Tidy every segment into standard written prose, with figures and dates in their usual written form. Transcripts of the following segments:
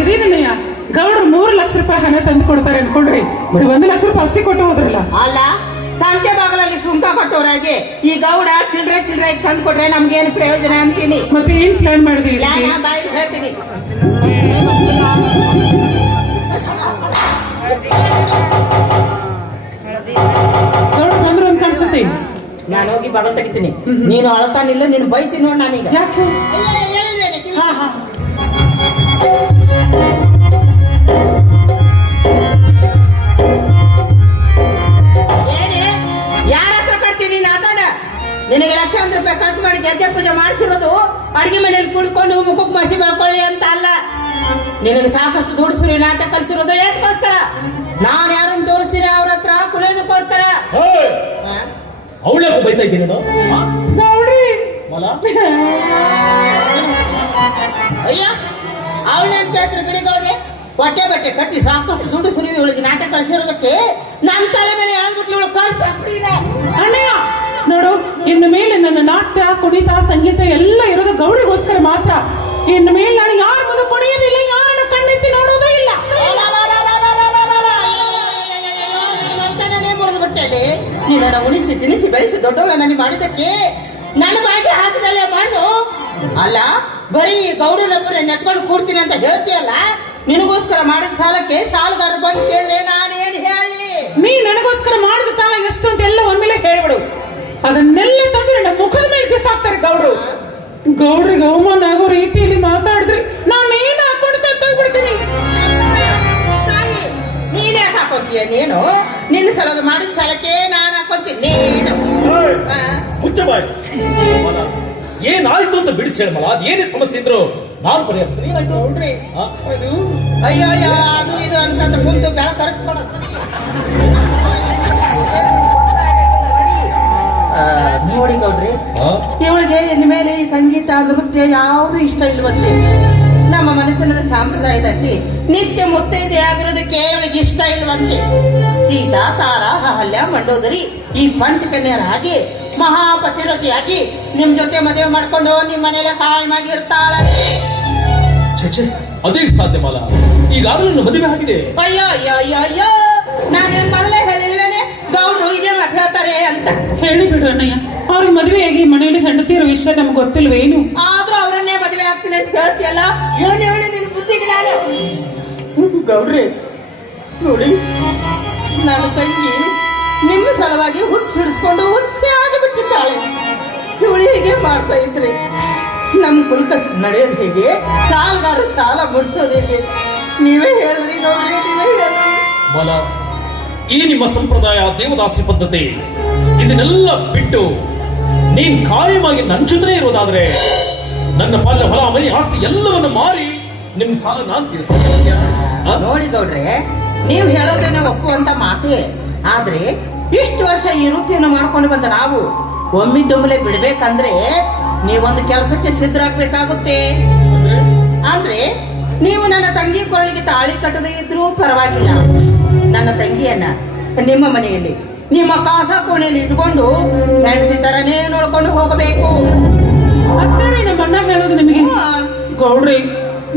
ಇದೇನಯ್ಯ ಗೌಡ್ರು 3 ಲಕ್ಷ ರೂಪಾಯಿ ಹಣ ತಂದು ಕೊಡ್ತಾರೆ ಅನ್ಕೊಂಡ್ರಿ, ಬರೀ 1 ಲಕ್ಷ ರೂಪಾಯಿ ಅಷ್ಟೇ ಕೊಟ್ಟು ಹೋದ್ರಲ್ಲ. ಅಲ್ಲ, ಸಂತೆ ಬಾಗಲಲ್ಲಿ ಸುಂಕ ಕಟ್ಟೋರಾಗಿ ಈ ಗೌಡ ಚಿಲ್ಡ್ರೆ ತಂದು ಕೊಟ್ರೆ ನಮ್ಗೇನು ಪ್ರಯೋಜನ ಅಂತೀನಿ. ಮತ್ತೆ ಏನ್ ಪ್ಲಾನ್ ಮಾಡಿದ್ವಿ? ಬಾಯಿ ಹೇಳ್ತೀನಿ. ಗೌಡ್ರು ಬಂದ್ರು ಅಂತ ಕಾಣಿಸುತ್ತೆ. ನಾನು ಹೋಗಿ ಬಾಗಲ್ ತೆಗಿತೀನಿ. ನೀನು ಅಳತಾನಿಲ್ಲ, ನೀನು ಬೈತೀನಿ ನೋಡಿ ನಾನೀಗ. ಯಾಕೆ? ಯಾರ ಹತ್ರ ಕಟ್ತೀನಿ ನಾಟಕ? ನಿನಗೆ ಲಕ್ಷಾಂತರ ರೂಪಾಯಿ ಖರ್ಚು ಮಾಡಿ ಗೆಜ್ಜೆ ಪೂಜೆ ಮಾಡಿಸಿರೋದು ಅಡಿಗೆ ಮನೆಯಲ್ಲಿ ಕುಳ್ಕೊಂಡು ಮುಖಕ್ಕೆ ಮಸಿ ಬೆಳ್ಕೊಳ್ಳಿ ಅಂತ ಅಲ್ಲ. ನಿನಗೆ ಸಾಕಷ್ಟು ದುಡಿಸಿರಿ ನಾಟಕ ಕಲ್ಸಿರೋದು ಏನ್ಕೋಸ್ಕರ? ನಾನು ಯಾರನ್ನು ತೋರಿಸ್ತೀನಿ ಅವ್ರ ಹತ್ರ ಕುಳಿಯೋದಕ್ಕೋಸ್ಕರ. ಅವಳ ಬೈತಾ ಇದ್ದೀನಿ ಅಯ್ಯ, ಅವಳೇನ್ ಕೇಳ್ತಾರೆ ಬಿಡಿ ಗೌಡ್ರೆ. ಹೊಟ್ಟೆ ಬಟ್ಟೆ ಕಟ್ಟಿ ಸಾಕಷ್ಟು ದುಡ್ಡು ಸುರಿವಿ ಇವಳಿಗೆ ನಾಟಕ ಕಲಿಸಿರೋದಕ್ಕೆ ನನ್ನ ತಲೆ ಮೇಲೆ ಹೇಳ್ಬಿಟ್ಟು ಇವಳು ಕಳ್ಸಿರ. ಅಣ್ಣಯ್ಯ ನೋಡು, ಇನ್ನು ಮೇಲೆ ನನ್ನ ನಾಟ್ಯ, ಕುಣಿತ, ಸಂಗೀತ ಎಲ್ಲ ಇರೋದು ಗೌಡಿಗೋಸ್ಕರ ಮಾತ್ರ. ಇನ್ನು ಮೇಲೆ ನಾನು ಯಾರ ಮುಂದೆ ಕುಣಿಯೋದಿಲ್ಲ, ಯಾರನ್ನು ಕಣ್ಣೆತ್ತಿ ನೋಡೋದೇ ಇಲ್ಲ. ಮುರಿದು ಬಿಟ್ಟೆ. ನೀನನ್ನು ಉಣಿಸಿ ತಿನಿಸಿ ಬೆಳೆಸಿ ದೊಡ್ಡವಳನ್ನ ಮಾಡಿದ್ದಕ್ಕೆ ನನ್ನ ಬಾಯಿಗೆ ಹಾಕಿದಲ್ಲ ಮಾಡು. ಅಲ್ಲ, ಬರೀ ಗೌಡನೊಬ್ಬರು ನೆಚ್ಕೊಂಡು ಕೂಡ್ತೀನಿ ಅಂತ ಹೇಳ್ತೀಯಲ್ಲ. ನಿನಗೋಸ್ಕರ ಮಾಡಿದ ಸಾಲಕ್ಕೆ ಸಾಲಗಾರರು ಬಂದು ಕೇಳಿದ್ರೆ ನಾನೇನು ಹೇಳಿ? ನೀ ನನಗೋಸ್ಕರ ಮಾಡಿದ ಸಾಲ ಎಷ್ಟು ಅಂತ ಎಲ್ಲ ಒಮ್ಮೆಲೆ ಹೇಳ್ಬಿಡು. ಅದನ್ನೆಲ್ಲ ತಂದು ನನ್ನ ಮುಖದ ಮೇಲೆ ಬಿಸಾಕ್ತಾರೆ ಗೌಡ್ರು. ಗೌಡ್ರಿಗೆ ಅವಮಾನ ಆಗೋ ರೀತಿಯಲ್ಲಿ ಮಾತಾಡಿದ್ರೆ ನಾನು ಏನು ಹಾಕೊಂಡು ಸತ್ತೋಗ್ಬಿಡ್ತೀನಿ. ನೀನೇ ಹಾಕೋತೀಯ? ನೀನು ನಿನ್ನ ಸಲಗ ಮಾಡಿದ ಸಾಲಕ್ಕೆ ನಾನು ಹಾಕೋತೀನಿ. ನೀನು ಮುಚ್ಚಬಾಯ್. ಏನಾಯ್ತು ಅಂತ ಬಿಡಿಸಿ ಹೇಳಮಲ್ಲ. ಅದು ಏನೇ ಸಮಸ್ಯೆ ಇದ್ರು ನಾನು ಪರಿಹರಿಸ್ತೀನಿ. ಏನಾಯ್ತು ನೋಡ್ರಿ? ಅಯ್ಯೋ ಅದು ಇದು ಅಂತ ಮುಂದೆ ಬೆಳ ಕರೆಸ್ಕೊಳ. ನೋಡಿ ಗೌಡ್ರಿ, ಇವಳಿಗೆ ಇನ್ಮೇಲೆ ಈ ಸಂಗೀತ ನೃತ್ಯ ಯಾವುದು ಇಷ್ಟ ಇಲ್ವಂತೆ. ನಮ್ಮ ಮನಸ್ಸಿನ ಸಂಪ್ರದಾಯದಲ್ಲಿ ನಿತ್ಯ ಮುತ್ತೈದೆ ಆಗಿರೋದಕ್ಕೆ ಇವಳಿಗೆ ಇಷ್ಟ ಇಲ್ವಂತೆ. ಸೀತಾ, ತಾರಾ, ಅಹಲ್ಯ, ಮಂಡೋದರಿ ಈ ಪಂಚಕನ್ಯರಾಗಿ ಮಹಾಪತಿರತಿಯಾಗಿ ನಿಮ್ ಜೊತೆ ಮದುವೆ ಮಾಡ್ಕೊಂಡು ನಿಮ್ ಮನೇಲೆ ಕಾಯಮಾಗಿ ಇರ್ತಾಳೆ. ಅದೇ ಸಾಧ್ಯ ಮಾಲ. ಈಗಾಗಲೇ ನನ್ನ ಮದುವೆ ಆಗಿದೆ. ಅಯ್ಯೋ ಅಯ್ಯೋ ಅಯ್ಯೋ ಅಯ್ಯೋ, ನಾನೇನ್ ಮೊದಲೇ ಹೇಳಿಲ್ವೇನೆ ಗೌಡ್ರು ಇದೇ ಮಾತು ಹೇಳ್ತಾರೆ ಅಂತ? ಹೇಳಿ ಬಿಡು ಅಣ್ಣಯ್ಯ, ಅವ್ರಿಗೆ ಮದುವೆಯಾಗಿ ಮನೆಯಲ್ಲಿ ಹೆಂಡತಿ ಇರೋ ವಿಷಯ ನಮ್ಗೆ ಗೊತ್ತಿಲ್ವೇನು? ಆದ್ರೂ ಅವರನ್ನೇ ಮದುವೆ ಆಗ್ತೀನಿ ಅಂತ ಹೇಳ್ತೀಯಲ್ಲ, ಹೇಳಿ ನಿನ್ ಬುದ್ಧಿಗೆ ನಾನು. ಗೌಡ್ರಿ ನೋಡಿ, ನನ್ನ ತಂಗಿ ನಿಮ್ಮ ಸಲುವಾಗಿ ಹುಚ್ಚಿಡಿಸ್ಕೊಂಡು ಹುಚ್ಚೆ ಆಗಿಬಿಟ್ಟಿದ್ದಾಳೆ. ಇವಳು ಹೀಗೆ ಮಾಡ್ತಾ ಇದ್ರೆ ನಮ್ ಕುಲ್ಕ ನಡೆಯೋದು ಹೇಗೆ? ಸಾಲಗಾರ ಸಾಲ ಮುಡಿಸೋದು ಹೇಗೆ? ನೀವೇ ಹೇಳ್ರಿ ಗೌಡ್ರಿ, ನೀವೇ ಹೇಳ್ರಿ. ಮಾಲ, ಈ ನಿಮ್ಮ ಸಂಪ್ರದಾಯ ದೇವದಾಸಿ ಪದ್ಧತಿ ಇದನ್ನೆಲ್ಲ ಬಿಟ್ಟು ನೀನ್ ಕಾಯಮಾಗಿ ನನ್ನ ಜೊತೆನೇ ಇರೋದಾದ್ರೆ ನನ್ನ ಪಾಲ್ಯ ಹೊಲ ಮನೆ ಆಸ್ತಿ ಎಲ್ಲವನ್ನು ಮಾರಿ ನಿಮ್ ಸಾಲ ನಾನ್ ತೀರಿಸ್ತೀನಿ. ನೋಡಿ ಗೌಡ್ರೆ, ನೀವು ಹೇಳೋದೇನೆ ಒಪ್ಪುವಂತ ಮಾತೇ. ಆದ್ರೆ ಇಷ್ಟು ವರ್ಷ ಈ ವೃತ್ತಿಯನ್ನು ಮಾಡ್ಕೊಂಡು ಬಂದ ನಾವು ಒಮ್ಮಿದ್ದೊಮ್ಮಲೆ ಬಿಡ್ಬೇಕಂದ್ರೆ ನೀವೊಂದು ಕೆಲಸಕ್ಕೆ ಸಿದ್ಧರಾಗಬೇಕಾಗುತ್ತೆ. ಅಂದ್ರೆ ನೀವು ನನ್ನ ತಂಗಿ ಕೊರಳಿಗೆ ತಾಳಿ ಕಟ್ಟದೇ ಇದ್ರೂ ಪರವಾಗಿಲ್ಲ, ನನ್ನ ತಂಗಿಯನ್ನ ನಿಮ್ಮ ಮನೆಯಲ್ಲಿ ನಿಮ್ಮ ಕಾಸ ಕೋಣೆಯಲ್ಲಿ ಇಟ್ಕೊಂಡು ಹೆಂಡತಿ ತರನೇ ನೋಡ್ಕೊಂಡು ಹೋಗಬೇಕು. ಅಷ್ಟೇ ನಮ್ಮ ಅಣ್ಣ ಹೇಳೋದು ನಿಮಗೆ. ಗೌಡ್ರಿ,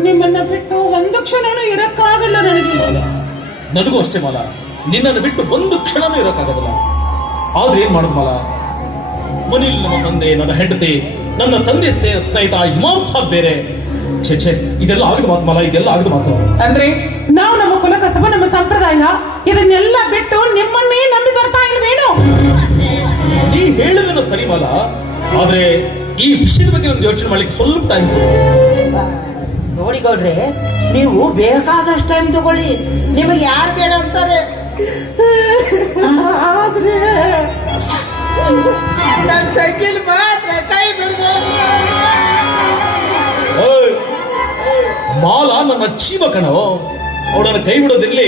ನಿಮ್ಮನ್ನ ಬಿಟ್ಟು ಒಂದು ಕ್ಷಣನೂ ಇರಕ್ಕಾಗಲ್ಲ ನನಗೆ. ನನಗೂ ಅಷ್ಟೇ ಮಾಲ, ನಿನ್ನನ್ನು ಬಿಟ್ಟು ಒಂದು ಕ್ಷಣನೂ ಇರಕ್ಕಾಗಲ್ಲ. ಆದ್ರೆ ಏನ್ ಮಾಡೋದು ಮಾಲ, ಮನೇಲಿ ನಮ್ಮ ತಂದೆ, ನನ್ನ ಹೆಂಡತಿ, ನನ್ನ ತಂದೆ ಸ್ನೇಹಿತ ಇಮಾಮ್ ಸಾಬ್ ಬೇರೆ. ಛೆ, ಇದೆಲ್ಲ ಆಗದ ಮಾತು ಮಾಲ, ಇದೆಲ್ಲ ಆಗದ ಮಾತು. ಅಂದ್ರೆ ನಾವು ನಮ್ಮ ಕುಲಕಸಬ, ನಮ್ಮ ಸಂಪ್ರದಾಯ ಇದನ್ನೆಲ್ಲ ಬಿಟ್ಟು ನಿಮ್ಮನ್ನೇ ನಂಬಿ ಬರ್ತಾ ಇಲ್ವೇನು? ನೀ ಹೇಳೋದನ್ನ ಸರಿ ಮಾಲ, ಆದ್ರೆ ಈ ವಿಷಯದ ಬಗ್ಗೆ ಒಂದು ಯೋಚನೆ ಮಾಡ್ಲಿಕ್ಕೆ ಸ್ವಲ್ಪ ಟೈಮ್. ನೋಡಿ ಗೌಡ್ರೆ, ನೀವು ಬೇಕಾದಷ್ಟು ಟೈಮ್ ತಗೊಳ್ಳಿ, ನಿಮಗೆ ಯಾರು ಬೇಡ ಅಂತಾರೆ. ಆದ್ರೆ ನನ್ನ ತಂಗಿಲ್ ಮಾತ್ರ ಕೈ ಬಿಡ್ಬೇಕು. ಮಾಲ ನನ್ನ ಜೀವ ಕಣೋ, ಅವಳನ್ನು ಕೈ ಬಿಡೋದಿರ್ಲಿ,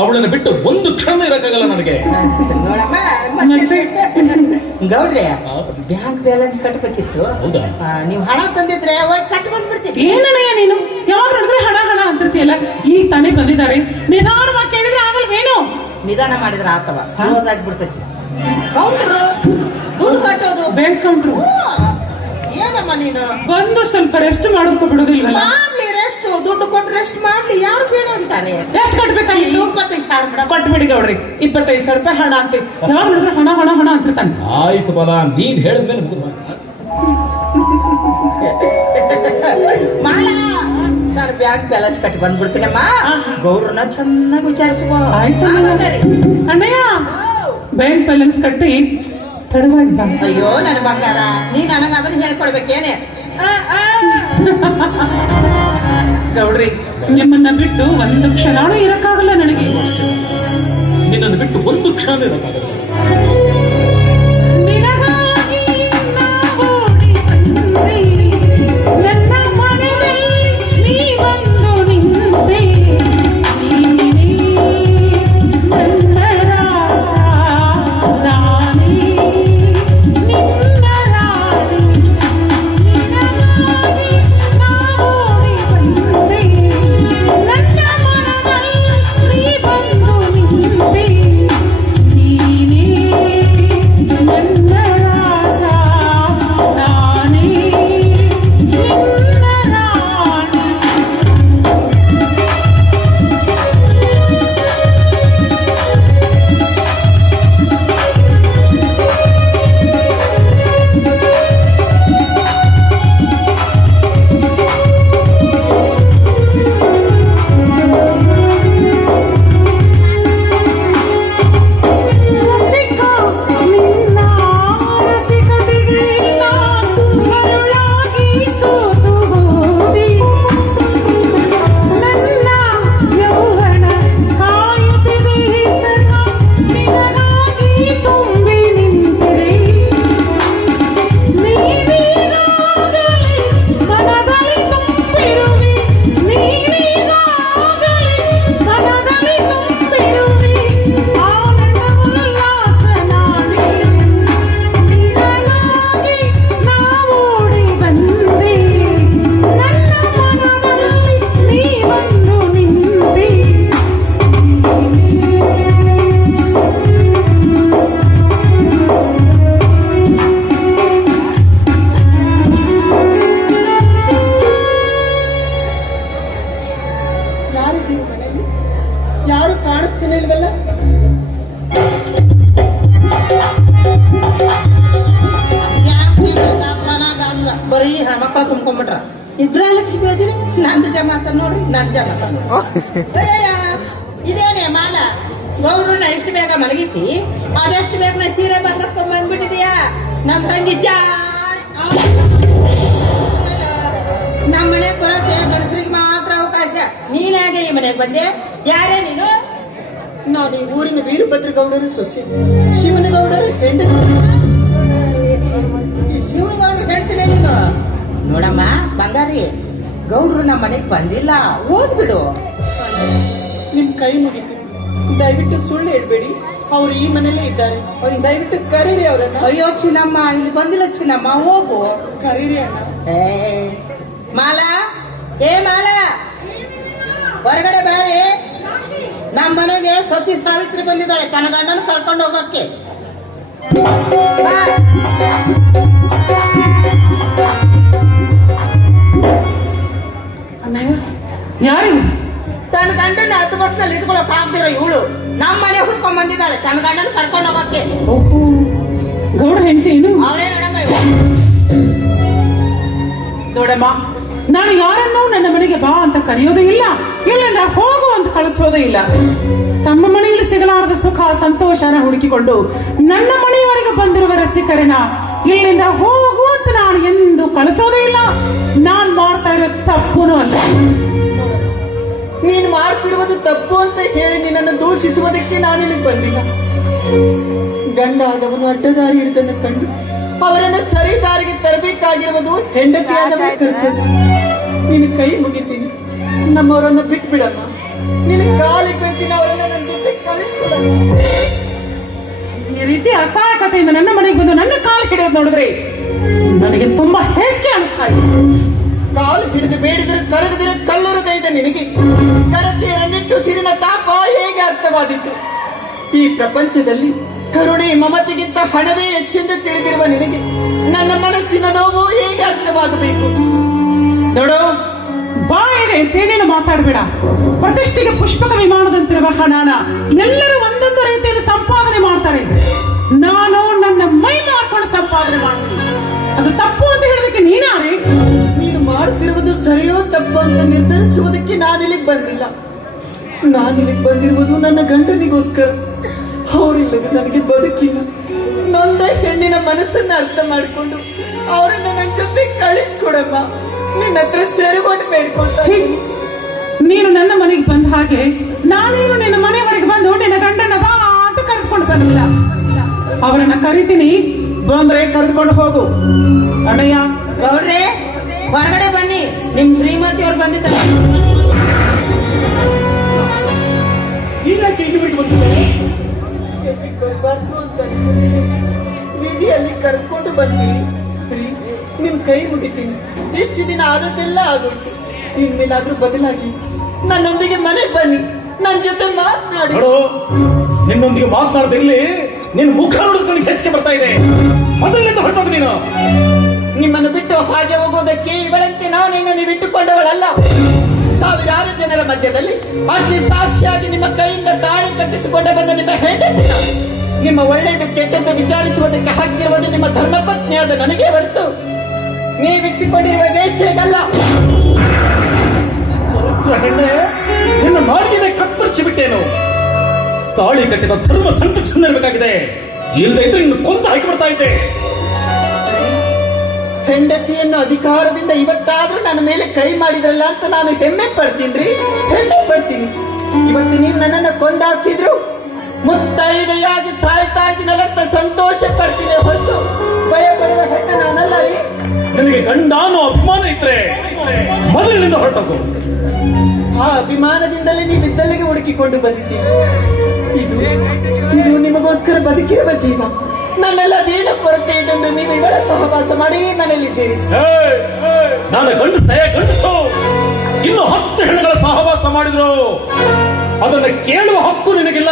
ಅವಳನ್ನು ಬಿಟ್ಟು ಒಂದು ಕ್ಷಣ ಇರಕ್ಕಾಗಲ್ಲ ನನಗೆ. ನೋಡಮ್ಮ, ಗೌಡ್ರೆ, ಬ್ಯಾಂಕ್ ಬ್ಯಾಲೆನ್ಸ್ ಕಟ್ಟಬೇಕಿತ್ತು. ಹೌದಾ? ನೀವು ಹಣ ತಂದಿದ್ರೆ ಹೋಗಿ ಕಟ್ಟಿ ಬಂದ್ಬಿಡ್ತೀವಿ. ಏನಯ್ಯ ನೀನು ಯಾವಾಗ ನೋಡಿದ್ರೆ ಹಣ ಹಣ ಅಂತಿರ್ತೀಯಲ್ಲ? ಈಗ ತಾನೇ ಬಂದಿದ್ದಾರೆ, ನಿಧಾನವಾಗಿ ಕೇಳಿದ್ರೆ ಆಗಲ್ವೇನು? ನಿಧಾನ ಮಾಡಿದ್ರೆ ಆತವ ಕ್ಲೋಸ್ ಆಗಿಬಿಡ್ತೈತಿ. ಕೌಂಟ್ರು ದುಡ್ಡು ಕಟ್ಟೋದು ಬ್ಯಾಂಕ್ ಕೌಂಟ್ರು. ಏನಮ್ಮ ನೀನು ಬಂದು ಸ್ವಲ್ಪ ರೆಸ್ಟ್ ಮಾಡೋದಕ್ಕೂ ಬಿಡೋದಿಲ್ವಲ್ಲ? ಮಾಡ್ಲಿ ರೆಸ್ಟ್, ದುಡ್ಡು ಕೊಟ್ಟು ರೆಸ್ಟ್ ಮಾಡ್ಲಿ. ಕೊಡ್ತಾರೆ ಎಷ್ಟು ಕಟ್ಬೇಕಾಗಿತ್ತು? 25,000 ಬಿಡ. ಕೊಟ್ಬಿಡಿ ಗೌಡ್ರಿ, 25,000 ರೂಪಾಯಿ ಹಣ ಅಂತ ಯಾವಾಗ ನೋಡಿದ್ರೆ ಹಣ ಹಣ ಹಣ ಅಂತಿರ್ತಾನೆ. ಆಯ್ತು ಬಾಲ, ನೀನ್ ಹೇಳಿದ್ಮೇಲೆ ಮುಗಿದು ಮಾಲ ನಾನು ಬ್ಯಾಂಕ್ ಬ್ಯಾಲೆನ್ಸ್ ಕಟ್ಟಿ ಬಂದ್ಬಿಡ್ತೀನಮ್ಮ. ಗೌರನ್ನ ಚೆನ್ನಾಗಿ ವಿಚಾರಿಸುವ. ಆಯ್ತು ಅಣ್ಣಯ್ಯ, ಬ್ಯಾಂಕ್ ಬ್ಯಾಲೆನ್ಸ್ ಕಟ್ಟಿ ತಡವಾಗಿ ಬಾ. ಅಯ್ಯೋ ನನ್ನ ಬಂಗಾರ, ನೀ ನನಗ ಅದನ್ನ ಹೇಳ್ಕೊಡ್ಬೇಕೇನೆ. ಗೌಡ್ರಿ, ನಿಮ್ಮನ್ನ ಬಿಟ್ಟು ಒಂದು ಕ್ಷಣಾನು ಇರಕ್ಕಾಗಲ್ಲ ನನಗೆ. ನಿನ್ನನ್ನು ಬಿಟ್ಟು ಒಂದು ಕ್ಷಣ ಇರೋಕ್ಕಾಗಲ್ಲ. ನಿನಗಾಗಿ ನಾವೋಡಿ ಬಂದೆ, ನನ್ನ ಮನೆಯಲ್ಲಿ ನೀ ಬಂದು ನಿಂತೆ, ನೀನೇ ನನ್ನ ರಾಜ, ನಾನೇ ನಿನ್ನ ರಾಣಿ. ನಿನಗಾಗಿ ನಾವೋಡಿ ಬಂದೆ, ನನ್ನ ಮನದಲ್ಲಿ ನೀ ಬಂದು ನಿಂತೆ, ನೀನೇ ನನ್ನ ರಾಜ, ನಾನೇ ನಿನ್ನ ರಾಣಿ. ರಸಿಕ ನಿನ್ನ ರಸಿಕತೆಗೆ ನಾನು ಮರುಳಾಗಿ ಸೋತು ಹೋದೆ, ನನ್ನ ಯೌವನ ಕಾಯುತ್ತಿದೆ ಸದಾ ನಿನಗಾಗಿ ತುಂಬಿ ನಿಂತಿದೆ, ನೀನೀಗಾಗಲೇ ಮನದಲ್ಲಿ ತುಂಬಿರುವೆ, ನೀನೀಗಾಗಲೇ ಮನದಲ್ಲಿ ತುಂಬಿರುವೆ, ಆನಂದ ಉಲ್ಲಾಸ ನಾನೇ, ನಿನಗಾಗಿ ನಾವೋಡಿ ಬಂದೆ, ನನ್ನ ಮನದಲ್ಲಿ ನೀ ಬಂದು ನಿಂತೆ. ಯಾರಿದ್ದೀರಿ ಮನೆಯಲ್ಲಿ? ಯಾರು ಕಾಣಿಸ್ತಾನೆ ಇಲ್ವಲ್ಲ? ಬರೀ ಹೆಣ್ಮಕ್ಳ ತುಂಬ್ಕೊಂಡ್ಬಿಟ್ರ. ಗೃಹಲಕ್ಷ್ಮಿ ಯೋಜನೆ ನಂದು ಜಮಾತ ನೋಡ್ರಿ, ನನ್ ಜಮಾತ ನೋಡ್ರಿ. ಅಯ್ಯಯ್ಯ, ಇದೇನೆ ಮಾಲ ಗೌರನ್ನ ಎಷ್ಟು ಬೇಗ ಮಲಗಿಸಿ ಅದೆಷ್ಟು ಬೇಗ ನಾ ಸೀರೆ ಬಂದಸ್ಕೊಂಡ್ ಬಂದ್ಬಿಟ್ಟಿದೀಯಾ ನಮ್ ತಂಗಿ ನಮ್ಮ ಮನೆಗೆ ಬರೋಕೆ ಗಣಸರಿಗೆ ಮಾತ್ರ ಅವಕಾಶ. ನೀನಾಗೆ ಈ ಮನೆಗೆ ಬಂದೆ? ಯಾರೇ ನೀನು? ನಾನು ಈ ಊರಿನ ವೀರಭದ್ರಗೌಡರ ಸೊಸೆ, ಶಿವನಗೌಡರ ಹೆಂಡತಿ. ಈ ಶಿವನಗೌಡ್ರು ಹೇಳ್ತೀನಿ ನೀನು. ನೋಡಮ್ಮ ಬಂಗಾರಿ, ಗೌಡ್ರು ನಮ್ಮ ಮನೆಗೆ ಬಂದಿಲ್ಲ, ಹೋಗ್ಬಿಡು. ನಿಮ್ ಕೈ ಮುಗಿತೀನಿ, ದಯವಿಟ್ಟು ಸುಳ್ಳು ಹೇಳ್ಬೇಡಿ. ಅವ್ರು ಈ ಮನೇಲೇ ಇದ್ದಾರೆ, ದಯವಿಟ್ಟು ಕರೀರಿ ಅವರನ್ನ. ಅಯ್ಯೋ ಚಿನ್ನಮ್ಮ, ಇಲ್ಲಿ ಬಂದಿಲ್ಲ ಚಿನ್ನಮ್ಮ, ಹೋಗು. ಕರೀರಿ ಅಣ್ಣ. ಏ ಮಾಲಾ, ಏ ಮಾಲಾ, ಹೊರಗಡೆ ಬಾರಿ. ನಮ್ಮ ಮನೆಗೆ ಸತಿ ಸಾವಿತ್ರಿ ಬಂದಿದ್ದಾಳೆ ತನ್ನ ಗಂಡನ ಕರ್ಕೊಂಡು ಹೋಗಕ್ಕೆ. ಬಾ. ಅಣ್ಣಯ್ಯ, ಯಾರಿವು? ತನ್ನ ಗಂಡನ 10 ವರ್ಷದಲ್ಲಿ ಇಟ್ಕೊಳಕ್ ಆಗ್ದಿರೋ ಇವಳು ನಮ್ಮ ಮನೆ ಹುಡ್ಕೊಂಡ್ ಬಂದಿದ್ದಾಳೆ ತನ್ನ ಗಂಡನ ಕರ್ಕೊಂಡು ಹೋಗಕ್ಕೆ. ಓಹೋ, ಗೌಡ ಹೆಂಡತಿ ಏನು? ಅವಳೇ ನೋಡಮ್ಮ ಇವ್ಳು. ನೋಡಮ್ಮ, ನಾನು ಯಾರನ್ನೂ ನನ್ನ ಮನೆಗೆ ಬಾ ಅಂತ ಕರೆಯೋದೇ ಇಲ್ಲ, ಇಲ್ಲಿಂದ ಹೋಗು ಅಂತ ಕಳಿಸೋದೇ ಇಲ್ಲ. ತಮ್ಮ ಮನೆಯಲ್ಲಿ ಸಿಗಲಾರದ ಸುಖ ಸಂತೋಷನ ಹುಡುಕಿಕೊಂಡು ನನ್ನ ಮನೆಯವರೆಗೆ ಬಂದಿರುವ ರಸಿಕರಣ ಇಲ್ಲಿಂದ ಹೋಗು ಅಂತ ನಾನು ಎಂದು ಕಳಿಸೋದೇ ಇಲ್ಲ. ನಾನ್ ಮಾಡ್ತಾ ಇರೋ ತಪ್ಪುನೂ ಅಲ್ಲ. ನೀನು ಮಾಡ್ತಿರುವುದು ತಪ್ಪು ಅಂತ ಹೇಳಿ ನಿನ್ನನ್ನು ದೂಷಿಸುವುದಕ್ಕೆ ನಾನಿಲ್ಲಿಗೆ ಬಂದಿಲ್ಲ. ಗಂಡ ಆದವನು ಅಡ್ಡದಾರಿ ಹಿಡಿದನ್ನು ಕಂಡು ಅವರನ್ನು ಸರಿ ದಾರಿಗೆ ತರಬೇಕಾಗಿರುವುದು ಹೆಂಡತಿಯಾದವರ ಕರ್ತವ್ಯ. ನಿನ್ನ ಕೈ ಮುಗಿತೀನಿ, ನಮ್ಮವರನ್ನು ಬಿಟ್ಬಿಡಮ್ಮ. ನಿನ್ನ ಕಾಲಿ ಕಳ್ತೀನಿ, ಅವರನ್ನ ನನ್ನ ಜೊತೆ ಕಳಿಸ್ಬಿಡಮ್ಮ. ಈ ರೀತಿ ಅಸಹಾಯಕತೆಯಿಂದ ನನ್ನ ಮನೆಗೆ ಬಂದು ನನ್ನ ಕಾಲು ಹಿಡಿಯೋದು ನೋಡಿದ್ರೆ ನನಗೆ ತುಂಬಾ ಹೇಸಿಗೆ ಅನಿಸ್ತಾ ಇದೆ. ಕಾಲು ಹಿಡಿದು ಬೇಡಿದರೆ ಕರಗದಿರ ಕಲ್ಲು ಹೃದಯದ ನಿನಗೆ ಕರತೆಯರ ನಿಟ್ಟುಸಿರಿನ ತಾಪ ಹೇಗೆ ಅರ್ಥವಾದಿತ್ತು? ಈ ಪ್ರಪಂಚದಲ್ಲಿ ಕರುಣೆ ಮಮತೆಗಿಂತ ಹಣವೇ ಹೆಚ್ಚೆಂದು ತಿಳಿದಿರುವ ನಿನಗೆ ನನ್ನ ಮನಸ್ಸಿನ ನೋವು ಹೇಗೆ ಅರ್ಥವಾಗಬೇಕು? ನೋಡು, ಬಾ ಇದೆ ಅಂತೇನೇನು ಮಾತಾಡಬೇಡ. ಪ್ರತಿಷ್ಠೆಗೆ ಪುಷ್ಪಕ ವಿಮಾನದಂತಿರುವ ಹಣಾನ ಎಲ್ಲರೂ ಒಂದೊಂದು ರೀತಿಯಲ್ಲಿ ಸಂಪಾದನೆ ಮಾಡ್ತಾರೆ. ನಾನು ನನ್ನ ಮೈ ಮಾರ್ಕೊಂಡು ಸಂಪಾದನೆ ಮಾಡ್ತೀನಿ. ಅದು ತಪ್ಪು ಅಂತ ಹೇಳೋದಕ್ಕೆ ನೀನಾರೇ? ನೀನು ಮಾಡುತ್ತಿರುವುದು ಸರಿಯೋ ತಪ್ಪು ಅಂತ ನಿರ್ಧರಿಸುವುದಕ್ಕೆ ನಾನಿಲ್ಲಿಗೆ ಬಂದಿಲ್ಲ. ನಾನಿಲ್ಲಿಗೆ ಬಂದಿರುವುದು ನನ್ನ ಗಂಡನಿಗೋಸ್ಕರ. ಅವರಿಲ್ಲದೆ ನನಗೆ ಬದುಕಿಲ್ಲ. ನೊಂದ ಹೆಣ್ಣಿನ ಮನಸ್ಸನ್ನು ಅರ್ಥ ಮಾಡಿಕೊಂಡು ಅವರನ್ನ ನನ್ನ ಜೊತೆ ಕಳಿಸ್ಕೊಡಮ್ಮ. ನಿನ್ನ ಹತ್ರ ಸೇರಿಕೊಂಡು ಬೇಡ್ಕೊಳ್ತಾ ಛೀ, ನೀನು ನನ್ನ ಮನೆಗೆ ಬಂದ ಹಾಗೆ ನಾನೇನು ನಿನ್ನ ಮನೆಯವರೆಗೆ ಬಂದು ನಿನ್ನ ಗಂಡನ ಬಾ ಅಂತ ಕರೆದುಕೊಂಡು ಬಂದಿಲ್ಲ. ಅವರನ್ನ ಕರಿತೀನಿ, ಬಂದ್ರೆ ಕರೆದುಕೊಂಡು ಹೋಗು. ಅಣ್ಣಯ್ಯ, ಗೌಡ್ರೆ ಹೊರಗಡೆ ಬನ್ನಿ, ನಿಮ್ ಶ್ರೀಮತಿ ಅವ್ರು ಬಂದಿದ್ದಾರೆ. ಯಾಕೆ ಇಲ್ಲಿ ಬಿಟ್ಟು ಬಂದಿದ್ದಾರೆ? ಎಲ್ಲಿಗೆ ಬರಬಾರ್ದು ಅಂತ ಅನ್ಕೊಂಡಿದ್ದೆ. ವಿಧಿಯಲ್ಲಿ ಕರೆದುಕೊಂಡು ಬಂದಿರಿ. ರೀ, ನಿಮ್ ಕೈ ಮುಗಿತೀನಿ. ಇಷ್ಟು ದಿನ ಆದದ್ದೆಲ್ಲ ಆಗೋಯ್ತು. ಇನ್ಮೇಲಾದ್ರೂ ಬದಲಾಗಿ ನನ್ನೊಂದಿಗೆ ಮನೆಗೆ ಬನ್ನಿ, ನನ್ನ ಜೊತೆ ಮಾತನಾಡಿ. ನೋಡು, ನಿನ್ನೊಂದಿಗೆ ಮಾತನಾಡದಿರ್ಲಿ, ನಿನ್ನ ಮುಖ ನೋಡಿದ್ರೆ ಹೆಸರಿಗೆ ಬರ್ತಾ ಇದೆ. ಮೊದಲಿನಿಂದ ಹೊರಟೋದು ನೀನು. ನಿಮ್ಮನ್ನು ಬಿಟ್ಟು ಹಾಗೆ ಹೋಗೋದಕ್ಕೆ ಇವಳಂತೆ ನಾನು ನಿನ್ನನ್ನು ಬಿಟ್ಟುಕೊಂಡವಳಲ್ಲ. ಸಾವಿರಾರು ಜನರ ಮಧ್ಯದಲ್ಲಿ ಅಗ್ನಿ ಸಾಕ್ಷಿಯಾಗಿ ನಿಮ್ಮ ಕೈಯಿಂದ ತಾಳಿ ಕಟ್ಟಿಸಿಕೊಂಡ ಬಂದ ನಿಮ್ಮ ಹೆಂಡತಿ. ನಿಮ್ಮ ಒಳ್ಳೆಯದು ಕೆಟ್ಟದ್ದು ವಿಚಾರಿಸುವುದಕ್ಕೆ ಹಾಕಿರುವುದು ನಿಮ್ಮ ಧರ್ಮಪತ್ನಿಯಾದ ನನಗೆ ಹೊರತು ನೀವಿಟ್ಟುಕೊಂಡಿರುವ ವೇಶ್ಯೆಗಲ್ಲ. ಪವಿತ್ರ ಹೆಣ್ಣೆ, ನಿನ್ನ ನಾಡಿಗೆ ಕತ್ತರಿಸಿ ಬಿಟ್ಟೇನು. ತಾಳಿ ಕಟ್ಟಿದ ಧರ್ಮ ಸಂಕಟ ಇರಬೇಕಾಗಿದೆ. ಇಲ್ಲದೆ ಇದ್ರೆ ಇನ್ನು ಕೊಂದು ಹಾಕಿ ಬರ್ತಾ ಇದ್ದೆ. ಹೆಂಡತಿಯನ್ನು ಅಧಿಕಾರದಿಂದ ಇವತ್ತಾದ್ರೂ ನನ್ನ ಮೇಲೆ ಕೈ ಮಾಡಿದ್ರಲ್ಲ ಅಂತ ನಾನು ಹೆಮ್ಮೆ ಪಡ್ತೀನಿ. ಹೆಮ್ಮೆ ಪಡ್ತೀನಿ. ಇವತ್ತು ನೀವು ನನ್ನನ್ನು ಕೊಂದಾಕಿದ್ರು ಮುತ್ತೈದೆಯಾಗಿ ಸಾಯ್ತಾ ಇದ್ದೀನಲ್ಲ ಅಂತ ಸಂತೋಷ ಪಡ್ತೀನಿ ಹೊರತು ಭಯ ಪಡುವ ಹೆಣ್ಣು ನಾನಲ್ಲ ರೀ. ನಿನಗೆ ಗಂಡಾನು ಅಭಿಮಾನ ಇದ್ರೆ ಮೊದಲಿನಿಂದ ಹೊರಟೋಗು. ಆ ಅಭಿಮಾನದಿಂದಲೇ ನೀವಿದ್ದಲ್ಲಿಗೆ ಹುಡುಕಿಕೊಂಡು ಬಂದಿದ್ದೀನಿ. ಇದು ನಿಮಗೋಸ್ಕರ ಬದುಕಿರುವ ಜೀವ. ನನ್ನೆಲ್ಲ ಅದೇನು ಕೊರತೆ ಇದೆಂದು ನೀವು ಇವಳ ಸಹವಾಸ ಮಾಡಿ ಮನೆಯಲ್ಲಿದ್ದೀರಿ. ನಾನು ಗಂಡಸು. ಇನ್ನು 10 ಹೆಣ್ಣುಗಳ ಸಹವಾಸ ಮಾಡಿದ್ರು ಅದನ್ನು ಕೇಳುವ ಹಕ್ಕು ನಿನಗಿಲ್ಲ.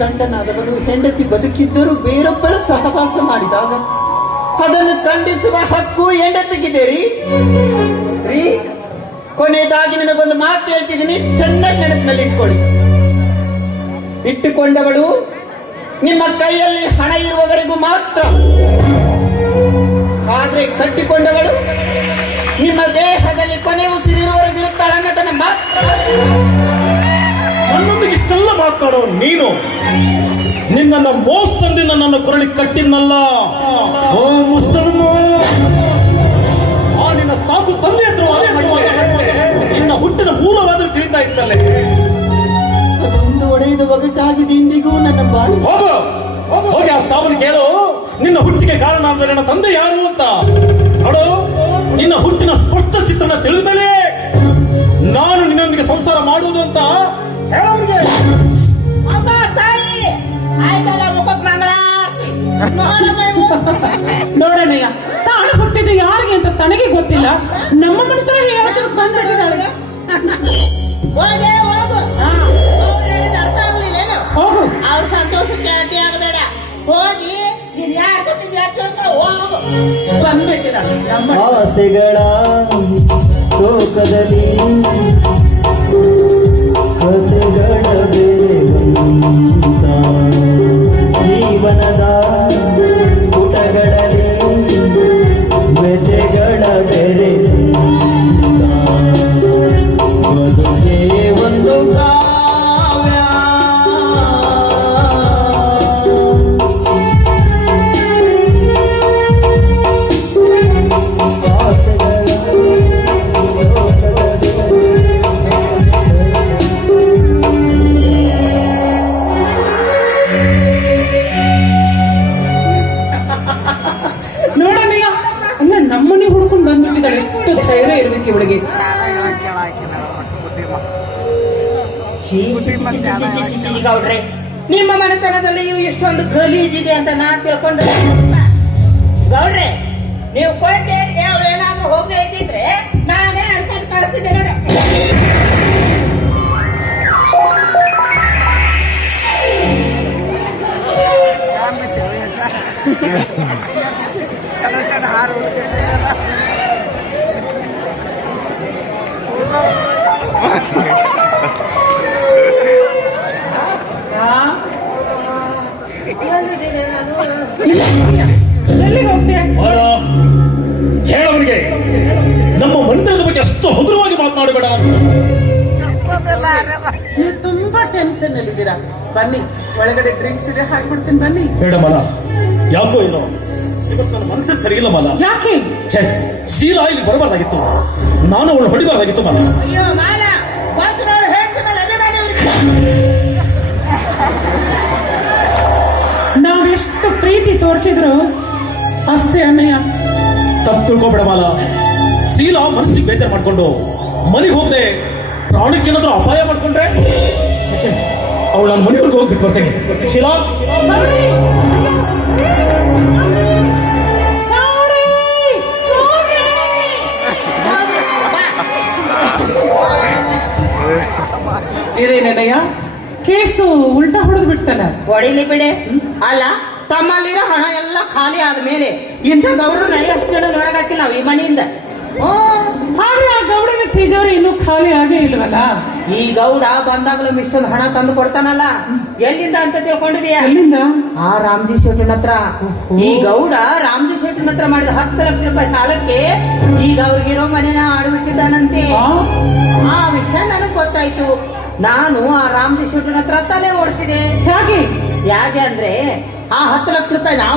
ಗಂಡನಾದವನು ಹೆಂಡತಿ ಬದುಕಿದ್ದರೂ ಬೇರೊಬ್ಬಳ ಸಹವಾಸ ಮಾಡಿದಾಗ ಅದನ್ನು ಖಂಡಿಸುವ ಹಕ್ಕು ಹೆಂಡತಿಗಿದೆ ರೀ. ಕೊನೆಯದಾಗಿ ನಿಮಗೊಂದು ಮಾತು ಹೇಳ್ತಿದ್ದೀನಿ, ಚೆನ್ನಾಗಿ ನೆನಪಿನಲ್ಲಿ ಇಟ್ಟುಕೊಂಡವಳು ನಿಮ್ಮ ಕೈಯಲ್ಲಿ ಹಣ ಇರುವವರೆಗೂ ಮಾತ್ರ. ಆದ್ರೆ ಕಟ್ಟಿಕೊಂಡವಳು ನಿಮ್ಮ ದೇಹದಲ್ಲಿ ಕೊನೆ ಉಸಿರಿರುವವರೆಗಿರುತ್ತಾಳೆ ಅನ್ನೋದನ್ನ ಮಾತ್ರ. ನನ್ನೊಂದಿಗೆ ಇಷ್ಟೆಲ್ಲ ಮಾತನಾಡೋ ನೀನು ನಿನ್ನನ್ನು ಮೋಸ್ತಂದಿ ನನ್ನನ್ನು ಕೊರಳಿ ಕಟ್ಟಿನಲ್ಲ. ಓ ಮುಸಲ್ಮಾನ್, ಆ ನಿನ್ನ ಸಾಕು ತಂದೆ ಹತ್ರ ನಿನ್ನ ಹುಟ್ಟಿನ ಮೂಲವಾದರೂ ತಿಳಿತಾ ಇತ್ತಲ್ಲೇ. ಅದೊಂದು ಒಡೆಯದ ಒಗಟಾಗಿದೆ ಇಂದಿಗೂ ನನ್ನ ಬಾಳು. ಹೋಗಿ ಆ ಸಾವನ್ನ ಕೇಳು. ನಿನ್ನ ಹುಟ್ಟಿಗೆ ಕಾರಣ ಅಂದ್ರೆ ನನ್ನ ತಂದೆ ಯಾರು ಅಂತ ನೋಡು. ನಿನ್ನ ಹುಟ್ಟಿನ ಸ್ಪಷ್ಟ ಚಿತ್ರಣ ತಿಳಿದ ಮೇಲೆ ನಾನು ನಿನ್ನೊಂದಿಗೆ ಸಂಸಾರ ಮಾಡುವುದು ಅಂತ ಹೇಳೋರಿಗೆ. ನೋಡನಯ್ಯ, ತಾನು ಹುಟ್ಟಿದ್ದು ಯಾರಿಗೆ ಅಂತ ತನಗೆ ಗೊತ್ತಿಲ್ಲ. ನಮ್ಮ ಮನೆತರ ಯೋಚನೆ ಬಂದಿದ್ದಾಳೆ. ಹೋಗು. ಅವ್ರ ಸಂತೋಷಕ್ಕೆ ಅಡ್ಡಿ ಆಗಬೇಡ. ಹೋಗಿ ನೀನ್ ಯಾರು ಹೋಗು. ಬಂದ್ಬಿಟ್ಟಿದ್ದಾಳೆ ನಮ್ಮ ಆಸೆಗಳ ಲೋಕದಲ್ಲಿ ಕಥೆಗಳ ಬೇರೆವಂತ ಜೀವನದ ಪುಟಗಳಲ್ಲಿ ಮೆತೆಗಳ ಬೇರೆ ಬದುಕೆ ಒಂದು ಕಾವ್ಯ. ನೋಡನಯ್ಯ, ಅಲ್ಲ ನಮ್ಮನೆ ಹುಡ್ಕೊಂಡು ಬಂದ್ಬಿಟ್ಟಿದ್ದಾಳೆ. ಎಷ್ಟು ಧೈರ್ಯ ಇರ್ಬೇಕು ಇವಳಿಗೆ. ಗೌಡ್ರೆ, ನಿಮ್ಮ ಮನೆತನದಲ್ಲಿಯೂ ಇಷ್ಟೊಂದು ಗಲೀಜಿದೆ ಅಂತ ನಾ ತಿಳ್ಕೊಂಡ್ರೆ. ಗೌಡ್ರೆ, ನೀವು ಕೊಟ್ಟೇಟ್ಗೆ ಅವ್ರು ಏನಾದ್ರೂ ಹೋಗದೆ ಇದ್ದಿದ್ರೆ ನಾನೇ ಅನ್ಕೊಂಡು ಕಳಿಸ್ತಿದ್ದೆ ನೋಡಿ. ಎಲ್ಲಿಗೆ ಹೋಗ್ತೀಯ? ಹೇಳವರಿಗೆ ನಮ್ಮ ಮನೆತನದ ಬಗ್ಗೆ ಅಷ್ಟು ಹಗುರವಾಗಿ ಮಾತನಾಡಬೇಡ. ನೀವು ತುಂಬಾ ಟೆನ್ಷನ್ ಅಲ್ಲಿದ್ದೀರಾ. ಬನ್ನಿ, ಒಳಗಡೆ ಡ್ರಿಂಕ್ಸ್ ಇದೆ, ಹಾಕ್ಬಿಡ್ತೀನಿ ಬನ್ನಿ. ಬೇಡ ಮಲ, ಯಾಕೋ ಏನೋ ಇವತ್ತು ನನ್ನ ಮನಸ್ಸೇ ಸರಿಯಿಲ್ಲ ಮಲ. ಯಾಕೆ? ಛೇ, ಶೀಲಾ ಇಲ್ಲಿ ಬರಬಾರ್ದಾಗಿತ್ತು, ನಾನು ಅವಳು ಹೊಡಿಬಾರ್ದಾಗಿತ್ತು ಮಲ. ಅಯ್ಯೋ ಮಾಲ, ಬಂತು ನೋಡು, ಹೇಳ್ತೀನಲ್ಲ, ಅಭಿಮಾನಿ ಅವ್ರಿಗೆ. ನಾವೆಷ್ಟು ಪ್ರೀತಿ ತೋರಿಸಿದ್ರು ಅಷ್ಟೇ ಅಣ್ಣಯ್ಯ. ತಪ್ಪು ತಿಳ್ಕೊಬೇಡ ಮಾಲ. ಶೀಲಾ ಮನಸ್ಸಿಗೆ ಬೇಜಾರು ಮಾಡ್ಕೊಂಡು ಮನೆಗೆ ಹೋಗದೆ ಪ್ರಾಣಕ್ಕೇನಾದ್ರೂ ಅಪಾಯ ಮಾಡ್ಕೊಂಡ್ರೆ ಅವಳು ನನ್ನ ಮನೆಯವ್ರಿಗೆ ಹೋಗ್ಬಿಟ್ಟು ಬರ್ತೇನೆ. ಶೀಲಾ, ಗೌರಿ! ಇದೇನಣ್ಣಯ್ಯ, ಕೇಸು ಉಲ್ಟಾ ಹೊಡೆದು ಬಿಡ್ತಲ್ಲ. ಹೊಡಿಲಿ ಬಿಡೆ. ಅಲ್ಲ, ತಮ್ಮಲ್ಲಿರೋ ಹಣ ಎಲ್ಲ ಖಾಲಿ ಆದ್ಮೇಲೆ ಇಂಥ ಗೌಡ್ರನ್ನ ಎಷ್ಟು ಜನ ಹೊರಗೆ ಹಾಕಿಲ್ಲ ನಾವು ಈ ಮನೆಯಿಂದ. ಆದ್ರೆ ಆ ಗೌಡನ ತಿಜೋರಿ ಇನ್ನೂ ಖಾಲಿ ಆಗೇ ಇಲ್ವಲ್ಲ. ಈ ಗೌಡ ಬಂದಾಗಲೂ ಇಷ್ಟೊಂದು ಹಣ ತಂದು ಕೊಡ್ತಾನಲ್ಲ, ಎಲ್ಲಿಂದ ಅಂತ ತಿಳ್ಕೊಂಡಿದೀಯಾ? ಎಲ್ಲಿಂದ? ಆ ರಾಮ್ಜಿ ಶೆಟ್ಟಿನ ಹತ್ರ. ಈ ಗೌಡ ರಾಮ್ಜಿ ಶೆಟ್ಟಿನ ಹತ್ರ ಮಾಡಿದ 10 ಲಕ್ಷ ರೂಪಾಯಿ ಸಾಲಕ್ಕೆ ಈಗ ಅವ್ರಿಗಿರೋ ಮನೆನ ಆಡ್ಬಿಟ್ಟಿದ್ದಾನಂತೆ. ಆ ವಿಷಯ ನನಗ್ ಗೊತ್ತಾಯ್ತು. ನಾನು ಆ ರಾಮ್ಜಿ ಶೆಟ್ಟಿನ ಹತ್ರ ತಲೆ ಓಡಿಸಿದೆ. ಹೇಗೆ? ಯಾಕೆ ಅಂದ್ರೆ ಆ 10 ಲಕ್ಷ ರೂಪಾಯಿ ನಾವು